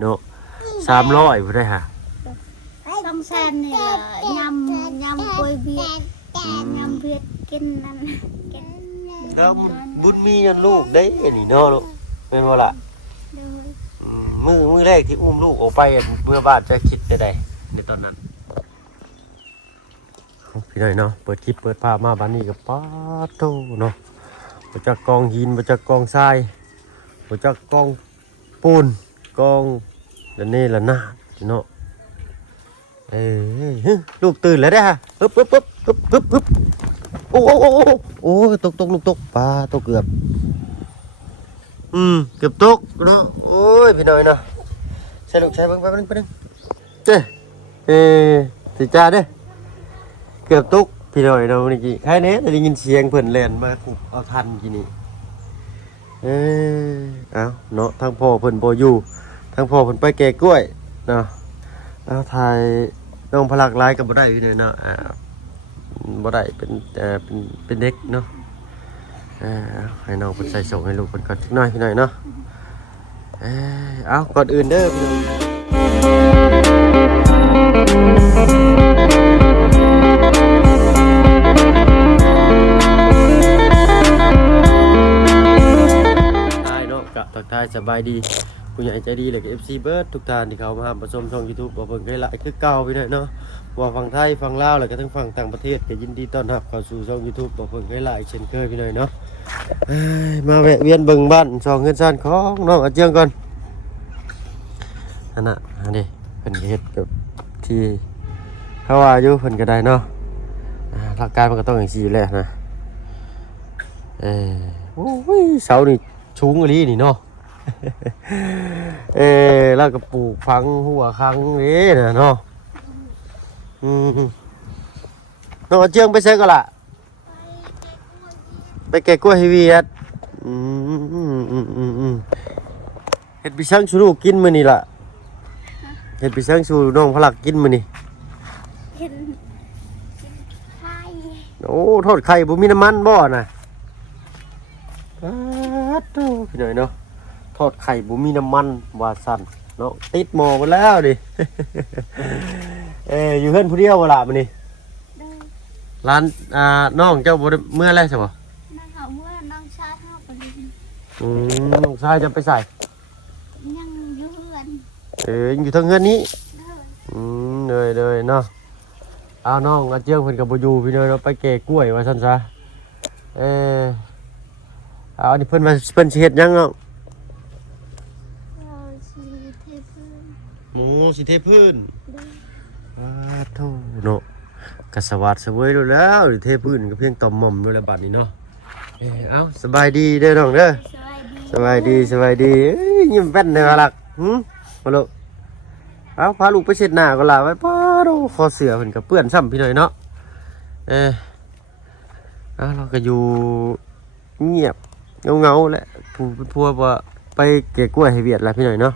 เนาะ300บ่ได้ฮะต้องแซนนี่ล่ะยำกล้วยเบียดยำเบียดกินนั่นกินแล้วบุญมียันลูกได้อันนี้เนาะลูกแม่นบ่ล่ะมื้อแรกที่อุ้มลูกออกไปเมื่อบ้านจะคิดจะได้ในตอนนั้นพี่น้อยเนาะเปิดคลิปเปิดภาพมาบ้านนี้ก็ป๊าดโตเนาะบ่จักกองหินบ่จักกองทรายบ่จักกองปูนกองแล้วนี่ละนาดเนาะลูกตื่นแล้วได้ฮะปึ๊บโอ้ตกลูกตกปลาตกเกือบเกือบตกเนาะโอ้ยพี่น้อยเนาะใช่ลูกใช่ไปนึงเจ้สิจ้าเด้เกือบตกพี่น้อยเนาะนี่กี่ใครเนี้ยได้ยินเสียงเพิ่นแล่นมาขุบเอาทันกี่นี่เอาเนาะทั้งพ่อเพิ่นบ่อยู่ทั้งพ่อเพิ่นไปแก่กล้วยเนาะเอาถ่ายน้องพลักลายกับบ่ได้พี่น้อยเนาะบ่ได้เป็นเด็กเนาะให้น้องเพิ่นใส่ส่งให้ลูกเพิ่นก่อนสักหน่อยพี่น้อยเนาะเอาก่อนอื่นเด้อพี่น้อยทักทายสบายดีผู้ใหญ่ใจดีเลยกับ FC เบิร์ดทุกท่านที่เขามาประชมช่อง YouTube บ่เพิ่งเคยละคือเก่าพี่น้อยเนาะว่าฝั่งไทยฝั่งลาวแล้วก็ทั้งฝั่งต่างประเทศก็ยินดีต้อนรับเข้าสู่ช่อง YouTube บ่เพิ่งเคยละอีกเช่นเคยพี่น้อยเนาะมาแวะเวียนเบิ่งบ้านช่องเงินซ่านของน้องอาเจียงก่อนนั่นน่ะอันนี้เพิ่นก็เฮ็ดกับที่เขาว่าอยู่เพิ่นก็ได้เนาะหลักการมันก็ต้องอย่างซี่แหละนะโอ้ยเสานี่สูงอีหลีนี่เนาะแล้วก็ปลูกฝังหัวครั้งนี้นะเนาะน้องเจืองไปเซ็กก็ล่ะไปแกะกล้วยให้เวียดเฮ็ดไปช่างชูลูกกินมื้อนี่ล่ะเฮ็ดไปช่างชูน้องพลักกินมื้อนี่เห็นไข่โอ้ทอดไข่บ่มีน้ำมันบ่น่ะพี่หน่อยเนาะทอดไข่บุมีน้ำมันวาสันเนาะติดหม้อไปแล้วดิ อยู่เพื่อนผู้เดียวเวลามันนี่ร้านน้องเจ้าเมื่อไรใช่ปะนั่งเขาเมื่อน้องชายเขาไปเรียนน้องชายจะไปใส่ยังอยู่เพื่อนอยู่ทางเงินนี้เลยเนาะเอาน้องอาเจียงเพิ่นกับบูยูพี่เนยเราไปแก่กล้วยว่าซั่นซะเอาอันนี้เพิ่นมาเพิ่นสิเฮ็ดยังเนาะหมูสิเทพื้นโธ่เนาะกะสวัสดิ์เสวยแล้วเทพื้นก็เพียงต่อมหม่อมด้วยแล้วบัดนี้เนาะเอาสบายดีเด้อน้องเด้อสบายดียิ้มแป้นเด้อล่ะมาลูกเอาพาลูกไปเช็ดหน้าก็ล่ะไว้ป้าโดคอเสือเพิ่นก็เปื้อนซ้ำพี่หน่อยเนาะเราก็อยู่เงียบเงาแหละผู้เป็นพัวว่าไปเก็บกล้วยให้เวียดแล้วพี่หน่อยเนาะ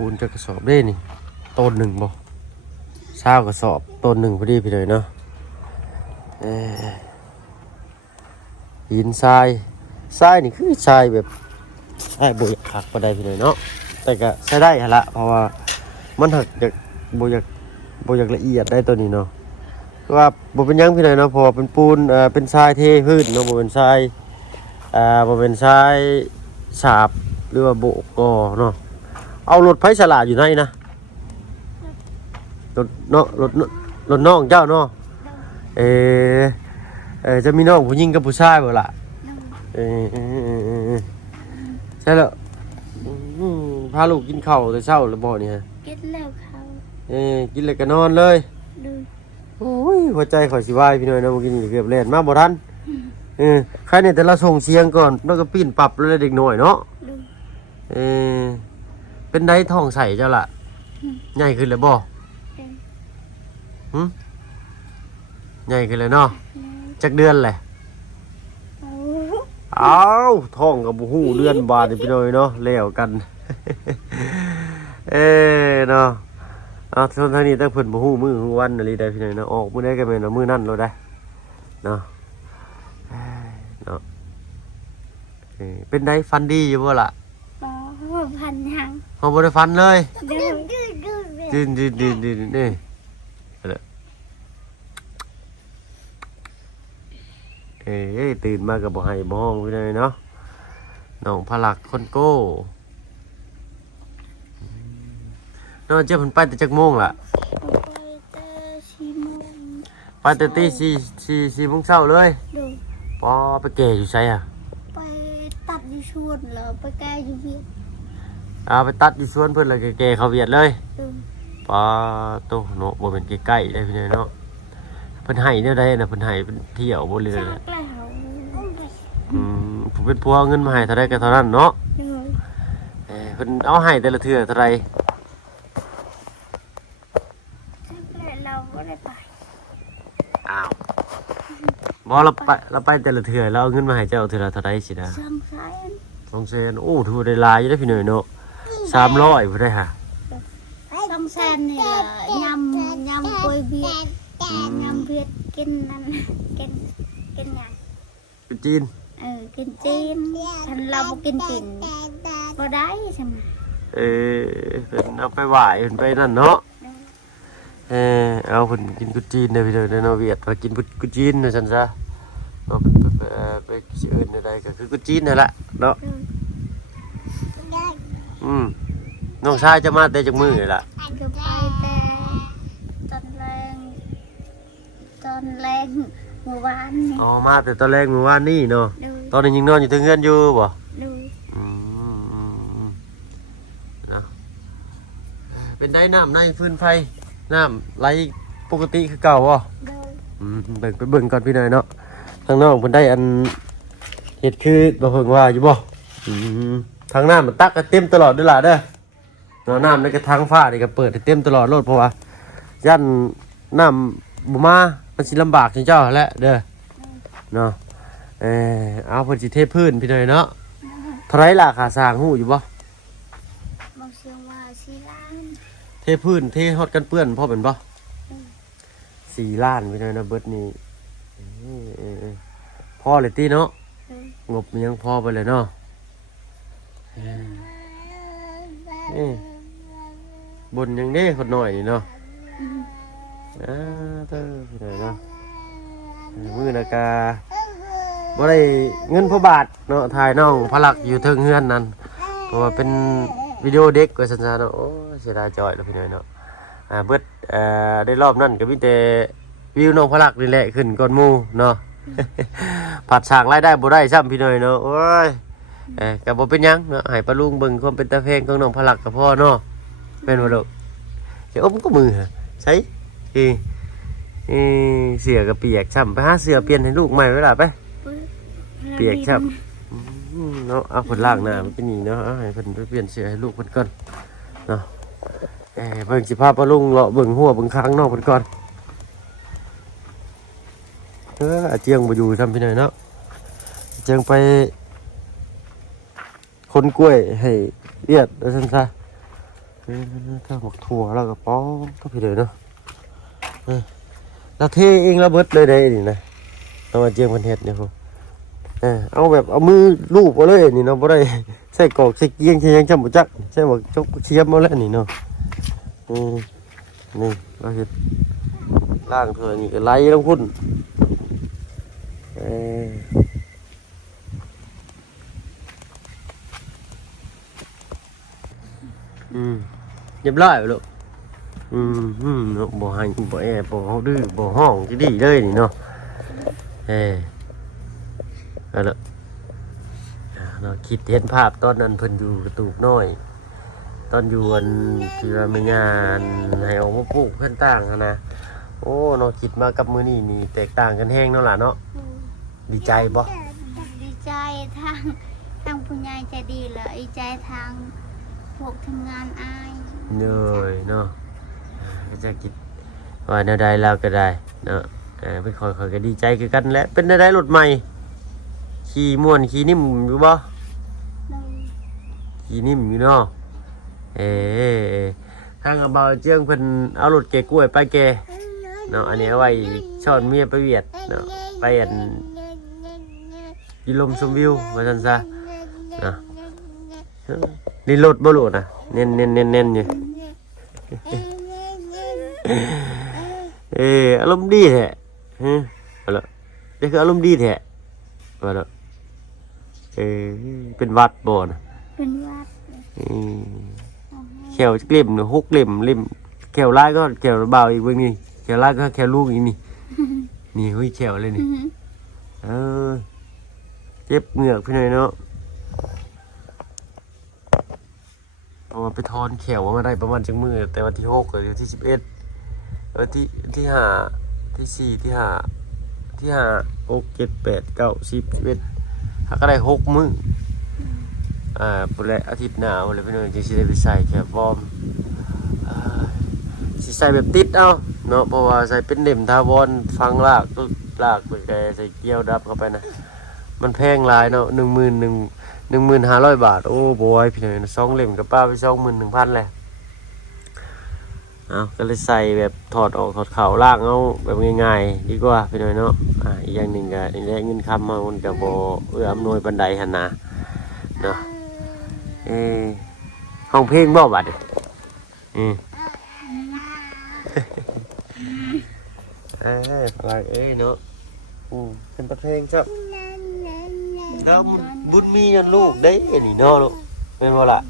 ปูนจะกระสอบได้นี่ต้นหนึ่งบ่เช้ากระสอบต้นหนึ่งพอดีพี่หน่อยเนาะหินทรายนี่คือทรายแบบใช่บ่อยากหักประใดพี่หน่อยเนาะแต่ก็ใช้ได้ฮะละเพราะว่ามันหักจากบ่อยากละเอียดได้ตัวนี้เนาะว่าบ่เป็นยังพี่หน่อยเนาะพอเป็นปูนเป็นทรายเทพื้นเนาะบ่เป็นทรายบ่เป็นทรายฉาบหรือว่าโบกก็เนาะเอารถไฟฉลาดอยู่ไหนนะรถเนาะรถน้องเจ้าเนาะจะมีน้องผู้หญิงกับผู้ชายบ่ล่ะใช่แล้วพาลูกกินข้าวแต่เช้าหรือบ่เนี่ยกินแล้วเขากินแล้วก็นอนเลยโอ้ยหัวใจข่อยสิวายพี่น้อยนะเมื่อกี้นี่เกือบเล่นมาบ่ทันใครเนี่ยแต่เราส่งเสียงก่อนแล้วก็ปีนปรับเลยเด็กหน่อยเนาะเป็นได้ท้องใส่เจ้าล่ะใหญ่ขึ้นเลยบ่ใหญ่ขึ้นเลยเนาะจักเดือนแหละเอาท้องกับหูเดือนบาทพี่น้อยเนาะเลี้ยวกันเนาะเอาส่วนทางนี้ตั้งเพิ่นบ่ฮู้มื้อวันอะไรได้พี่น้อยเนาะออกมื้อใดก็แม่นมื้อนั้นเราได้เนาะ เป็นได้ฟันดีอยู่บ่ล่ะ บ่พันยัง เฮาบ่ได้ฟันเลย เด้อ ดินนี่ตื่นมาก็บ่ให้บ่ห้องไปเลยเนาะน้องพลักคนโก้นอนเจ้าเพิ่นไปแต่จักโมงล่ะ ไปแต่4 โมง ไปแต่ตี4 โมงเช้าเลย ดู ปอไปแก่อยู่ไสอ่ะ ไปตัดอยู่ชวนแล้วไปแก้อยู่เวียด เอาไปตัดอยู่สวนเพิ่นเลยแก่ๆเขาเวียดเลย ดู ปอโตเนาะบ่เป็นใกล้ๆได้พี่น้อยเนาะเพิ่นให้แนวใดน่ะเพิ่นให้เป็นเที่ยวบ่เลย จั น่ะ กแล้ว ผมเป็นผัวเอาเงินมาให้เท่าไรก็เท่านั้นเนาะ ดู เพิ่นเอาให้แต่ละเทื่อเท่าไร จักแล้วเราบ่ได้ไป อ้าวบ่เราไปแต่ละเทื่อเราเอาเงินมาให้เจ้าเทื่อละเท่าไรสินะ ซ้ำซ้าย 200,000โอ้ถือว่าได้หลายอยู่เด้อพี่น้อยเนาะ300พุ่นได้ฮะ ซ้ำแซนนี่ล่ะยำกล้วยเวียดยำเวียดกินนั่นกินหยัง เป็นจีน กินจีนฉันเราบ่กินจีนบ่ได้ใช่ไหม เเพิ่นเอาไปไหว้เพิ่นไปนั่นเนาะเอาเพิ่นกินกุจีนเด้อพี่น้อยเด้อเนาะเวียดว่ากินกุจีนว่าซั่นซะเนาะไปชื่ออื่นใดๆก็คือกุจีนนั่นแหละเนาะน้องชายจะมาแต่จักมื้อนี่ล่ะ ก็ไปแต่ตอนแรงเมื่อวานนี่ อ๋อมาแต่ตอนแรกเมื่อวานนี่เนาะ ดู ตอนนี้ยังนอนอยู่ถึงเฮือนอยู่บ่ ดู อืมนะเป็นได้น้ำในฟืนไฟน้ำไหลปกติคือเก่าบ่ ดู เบิ่งไปเบิ่งก่อนพี่หน่อยเนาะทางนอกเพิ่นได้อันเฮ็ดคือบ่เพิ่งว่าอยู่บ่ทางน้ำมันตักก็เต็มตลอดเด้อล่ะเด้อเนาะน้ำในกระถางฟ้านี่ก็เปิดให้เต็มตลอดโลดเพราะว่ายันน้ำบ่มามันสิลำบากจังเจ้าแหละเด้อเนาะเอาเพิ่นสิเทพื้นพี่หน่อยเนาะเท่าไรล่ะค่าสร้างฮู้อยู่บ่ บางเสียงว่าสิล้าน เทพื้นเทฮอดกันเปื้อนพ่อเป็นบ่4 ล้านพี่หน่อยนะเบิดนี่พ่อเลยติเนาะงบมันยังพอไปเลยเนาะบนยังเด้คนหน่อยนี่เนาะเต้อพี่หน่อยเนาะมื้อนะกาบ่ได้เงินพอบาทเนาะถ่ายน้องพลักอยู่เทิงเฮือนนั่นเพราะว่าเป็นวิดีโอเด็กว่าซั่นๆเนาะโอ้เสียดายจ่อยแล้วพี่หน่อยเนาะเบิดได้รอบนั้นก็มีแต่วิวน้องพลักนี่แหละขึ้นก่อนหมู่เนาะ ผัดฉากรายได้บ่ได้ซ้ำพี่หน่อยเนาะโอ้ยก็บ่เป็นหยังเนาะให้ปลาลุงเบิ่งความเป็นตาแพงของน้องพลักกับพ่อเนาะแม่นบ่ลูกเดี๋ยวอมก็มือใช้เสื้อก็เปียกช้ำไปหาเสื้อเปลี่ยนให้ลูกใหม่เวลาไปเปียกช้ำเนาะเอาเพิ่นล้างหน้ามันเป็นนี่เนาะเอาให้เพิ่นไปเปลี่ยนเสื้อให้ลูกเพิ่นก่อนเนาะเบิ่งสิพาปลาลุงเลาะเบิ่งหัวเบิ่งคางน้องเพิ่นก่อนอาเจียงมาอยู่ทำพี่หน่อยเนาะเจียงไปคนกล้วยให้เอียดแล้วซั่นซะถ้าหมกถั่วแล้วก็ป้องก็พี่เลยเนาะเราเทเองเราเบิดเลยได้นี่นะเรามาเจียงพันเฮ็ดเนี่ยพวกเอาแบบเอามือลูบเอาเลยนี่เนาะบ่ได้ใส่กอกใส่เกียงใส่ยังจำบ่จักใส่หมกจกเชียมเอาแล้วนี่เนาะนี่เราเฮ็ดล่างเถื่อนี่ก็ไหลลงพุ่นเรียบร้อยลูกบ่ให้บ่บ่เฮาดื้อบ่ห้องสิดีเลยนี่เนาะเอาล่ะเนาะคิดเห็นภาพตอนนั้นเพิ่นอยู่กระตูกน้อยตอนอยู่อันที่ว่าแม่ย่าให้ออกมาปลูกเพิ่นต่างนะโอ้เนาะคิดมากับมื้อนี้นี่แตกต่างกันแฮงเนาะล่ะเนาะดีใจบ่ ดีใจทางผู้ใหญ่ใจดีเลยดีใจทางพวกทำงานอาย เหนื่อยเนาะก็จะคิดว่าแนวใดเราก็ได้เนาะเป็นคอยก็ดีใจคือกันแหละเป็นแนวใดรถใหม่ขี่ม่วนขี่นิ่มอยู่บ่ขี่นิ่มอยู่เนาะทางเบาเจียงเพิ่นเอารถแกกล้วยไปแกเนาะอันนี้เอาไว้ช้อนเมียไปเวียดเนาะไปอันกินลมชมวิวว่าซั่นซะ นะนี่รถบ่รู้นะเน้นเน้นเน้นเน้นอยู่อารมณ์ดีแท้เอาละนี่คืออารมณ์ดีแท้เอาละเป็นวัดบ่นะ เป็นวัด แขวเล่มหนึ่ง6 เล่มแขวลายก็แขวเบาอีกเบิ่งนี่แขวลายก็แขวลูกอีกนี่นี่เฮ้ยแขวเลยนี่เจ็บเหงือกพี่หน่อยเนาะเอามาไปทอนแขวมาได้ประมาณจังมือแต่วันที่6หรือที่11วันที่5ที่4ที่5ที่5 6 7 8 9 10 11หาก็ได้6 มื้อปุ่นแหละอาทิตย์หน้าพุ่นแหละพี่น้องจึงสิได้ไปใส่แคบวอร์มสิใส่แบบติดเอาเนาะเพราะว่าใส่เป็นเล่มทาวรฟังลากไปแกใส่เกี่ยวดับเข้าไปนะมันแพงหลายเนาะ11,500 บาทโอ้บอยพี่น้อง2 เล่มกับป้าไป 21,000 แหละก็เลยใส่แบบถอดออกถอดเข่าลากเอาแบบง่ายๆดีกว่าพี่น้องเนาะอีกอย่างหนึ่งก็นี่แหละเงินคำมามันก็บ่เอื้ออำนวยปานใดหั่นนะเนาะห้องเพลงบ่บัดอะไรเนาะเป็นประเพลงครับแล้วบุญมียันลูกได้นี่เนาะลูกเป็นว่าล่ะ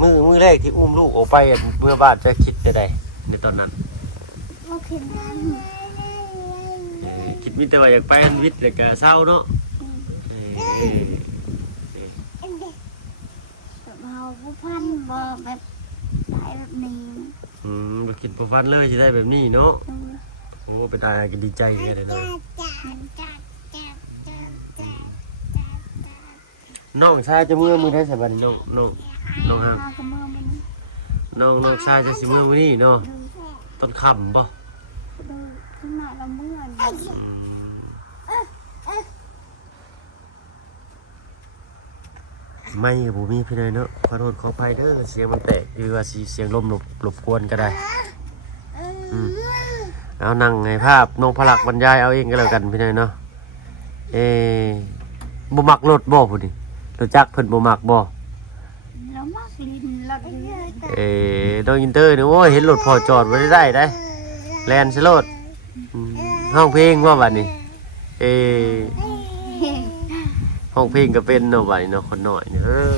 มือแรกที่อุ้มลูกออกไปเมื่อบ้านจะคิดได้ในตอนนั้นคิดมิแต่ว่าอยากไปอันวิทย์แต่ก็เศร้าเนาะเราผู้พันบ่แบบได้แบบนี้ไปกินผู้พันเลยจะได้แบบนี้เนาะโอ้ไปตายกันดีใจเลยเนาะน้องชายจะมือได้สบายน้องห้ามน้องชายจะสิมือนี่เนาะต้นคำบ่ขึ้นมาละเมื่อไม่ผมมีพี่เลยเนาะขอโทษขออภัยเด้อเสียงมันแตกหรือว่าเสียงลมหลบกวนก็ได้เอานั่งในภาพน้องพลักบรรยายเอาเองก็แล้วกันพี่เลยเนาะบ่มักรถบ่พุ่นนี่รู้จักเพิ่นบ่มักบ่แล้วมักลินรถน้องอินเตอร์นี่โอ้ยเห็นรถพอจอดไว้ได้แลนซะรถห้องเพลงว่าบัดนี้ห้องเพลงก็เป็นเนาะบัดนี้เนาะคนหน่อยเนาะ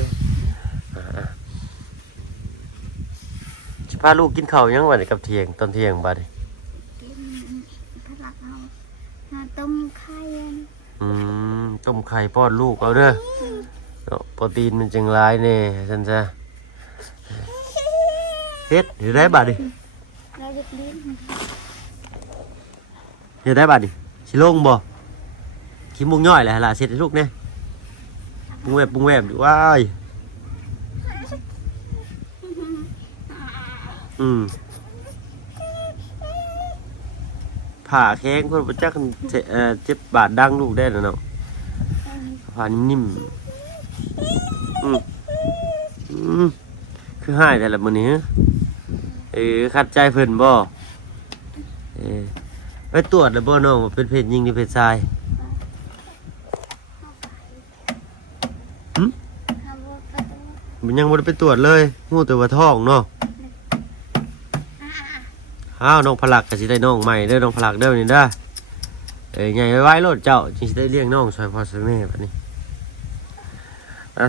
สิพาลูกกินข้าวยังบัดนี้กับเที่ยงตอนเที่ยงบัดนี้กินพลักเอาต้มไข่ต้มไข่ป้อนลูกเอาเด้อโปรตีนมันจึงร้ายแน่ฉันจะเฮ็ดเดี๋ยวได้บาทดิเดี๋ยวได้บาทดิชิลงบ่ขี้มุงย่อยแหละล่ะเสร็จลูกเนี่ยปุ้งแวบดิว้ายผ่าแข้งคนประจักษ์เจ็บบาดดังลูกได้แล้วเนาะผ่านิ่มคือหายแต่ละมื้อนี้คัดใจเพิ่นบ่ไปตรวจแล้วบ่น้องว่าเป็นเพศหญิงหรือเพศชายมันยังบ่ได้ไปตรวจเลยฮู้แต่ว่าท้องเนาะน้องพลักก็สิได้น้องใหม่เด้อน้องพลักเด้อนี่เด้อใหญ่ไว้โลดเจ้าจึงสิได้เลี้ยงน้องซอยพ่อซอยแม่บัดนี้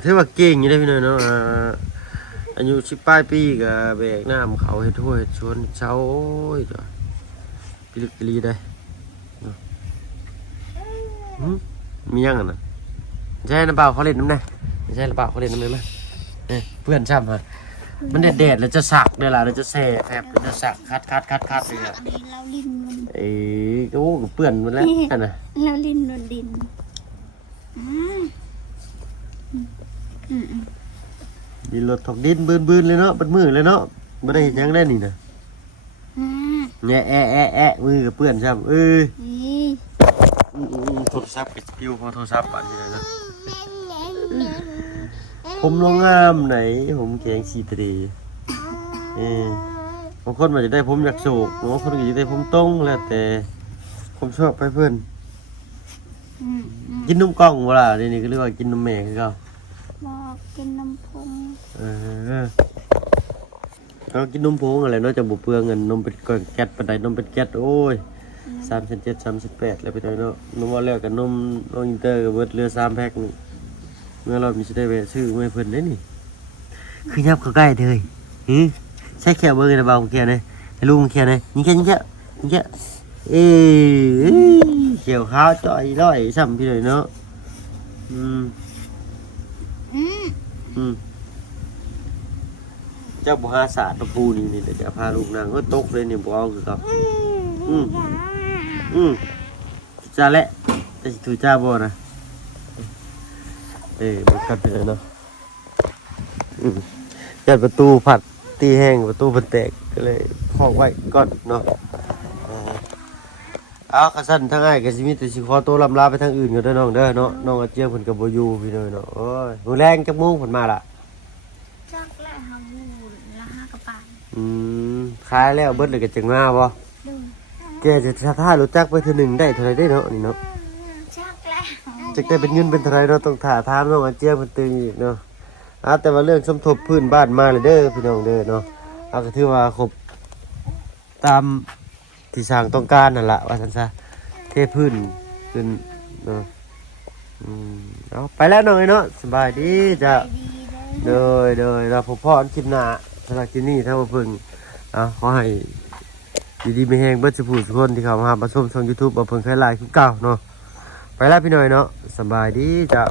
ถือว่าเก่งอยู่ได้พี่น้อยเนาะอายุ10 ปลายปีก็แบกน้ำเขาให้ถ้วยชวนเช้าโอ้ยจ้ะพิลึกพิลีได้มียังอ่ะนะใช่น้ำเปล่าเขาเล่นน้ำแน่ไม่ใช่น้ำเปล่าเขาเล่นน้ำเลยมั้ยเพื่อนช่ำฮะมันแดดแล้วจะสักเดี๋ยวล่ะเราจะแสบแผลจะสักคัดเลยอ่ะเราลิ้นมันโอ้เปื่อนมันแล้วน่ะเราลิ้นมันดินดินรถถกดินบืนเลยเนาะเป็นมือเลยเนาะไม่ได้เห็นยังได้นี่นะเนี่ยแอะมือกับเปื่อนช่ำโทรศัพท์กับพิวพอโทรศัพท์ปั่นอยู่เลยนะผมลงงามไหนผมแข็งสีตรีบางคนมันจะได้ผมอยากโศกบางคนก็จะได้ผมตรงแล้วแต่ผมชอบไปเพื่อน กินนมกล่องบ่ล่ะนี่ก็เรียกว่ากินนมแม่คือเก่า บอกกินน้ำพุง เรากินนมผงอะไรเนาะจะบุเปลืองเงินนมเป็นก้อนแก๊สปานใดนมเป็นแก๊สโอ้ย37 38แล้วไปได้เนาะนมว่าแล้วกับนมอินเตอร์ก็เบิดเหลือ3แพ็คนี่เมื่อเรามีสิได้ไปซื้อมาให้เพิ่นได้นี่คือยับเข้าใกล้เด้ยใช้แค่เบิ่งนะบ่าวของแกนะให้ลุงแค่นะยิงแค่เอ้เขียวขาวจ่อยร้อยซ้ำพี่เลยเนาะเจ้าบุหาศาสตร์ตะพูนี่เดี๋ยวจะพาลูกนางก็ตกเลยเนี่ยบ่เอาคือครับจ้าแหละจะถือจ้าบ่นะมันกัดไปเลยเนาะยัดประตูผัดตีแห้งประตูมันแตกก็เลยห้องไว้ก่อนเนาะเอากระสันทั้งง่ายก็สิมีแต่สิขอตัวลำลาไปทางอื่นก็ได้น้องเด้อเนาะน้องอาเจียงเพิ่นก็บ่อยู่พี่น้อยเนาะโอ้ยมื้อแรงจักโมงเพิ่นมาล่ะจักแล้วเฮาบูละ5กระป๋าขายแล้วเบิดเลยก็จังมาบ่แกจะถ้ารถจักรไปเทื่อหนึงได้เท่าไหร่ได้เนาะนี่เนาะจักแล้ว จักได้เป็นเงินเป็นเท่าไหร่เนาะต้องถามน้องอาเจียงเพิ่นตึงอีกเนาะแต่ว่าเรื่องสมทบพื้นบ้านมาเลยเด้อพี่น้องเด้อเนาะก็ถือว่าครบตามที่สร้างต้องการนั่นล่ะว่าซั่นซะเทพื้นขึ้นเนาะเอาไปแล้วน้องเนาะสบายดีจ้ะเด้อเราพบพ่อคลิปหน้าสำหรับคลิปนี้ถ้าบ่เพิ่งขอให้ดีๆมีแฮงเบิดสุขทุกคนที่เข้ามาชมช่อง YouTube บ่เพิ่งเคยไลฟ์คือเก่าเนาะไปแล้วพี่น้อยเนาะสบายดีจ้ะ